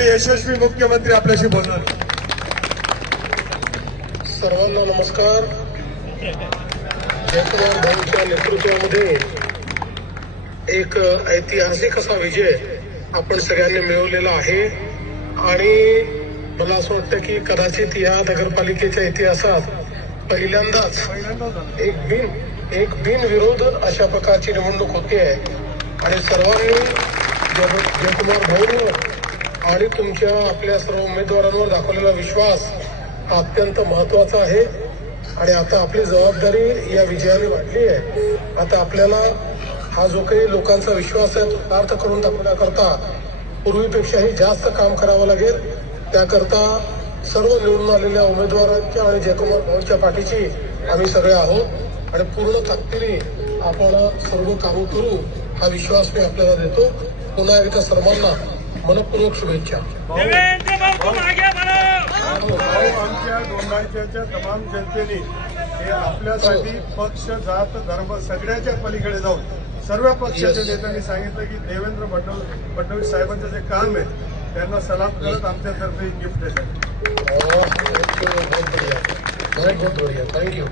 यशस्वी मुख्यमंत्री आपल्याशी बोलणार। सर्वांना नमस्कार। जयकुमार भाऊंच्या नेतृत्वामध्ये एक ऐतिहासिक असा विजय आपण सगळ्यांनी मिळवलेला आहे आणि मला असं वाटतं की कदाचित या नगरपालिकेच्या इतिहासात पहिल्यांदाच एक बिनविरोध अशा प्रकारची निवडणूक होती आहे आणि सर्वांनी जयकुमार भाऊंवर आणि तुमच्या आपल्या सर्व उमेदवारांवर दाखवलेला विश्वास हा अत्यंत महत्वाचा आहे आणि आता आपली जबाबदारी या विजयाने वाढली आहे। आता आपल्याला हा जो काही लोकांचा विश्वास आहे तो सार्थ करून दाखवण्याकरता पूर्वीपेक्षाही जास्त काम करावं लागेल। त्याकरता सर्व निवडून आलेल्या उमेदवारांच्या आणि जयकुमार भाऊंच्या पाठीशी आम्ही सगळे आहोत आणि पूर्ण ताकदीने आपण सर्व कामं करू हा विश्वास मी आपल्याला देतो। पुन्हा एकदा सर्वांना मनपूर्वक शुभेच्छा। आमच्या दोंडाईच्या तमाम जनतेने हे आपल्यासाठी पक्ष जात धर्म सगळ्याच्या पलीकडे जाऊन सर्व पक्षाच्या नेत्यांनी सांगितलं की देवेंद्र फडणवीस साहेबांचं जे काम आहे त्यांना सलाम करत आमच्यातर्फे गिफ्ट देतात। बहुत बढ़िया, थैंक यू।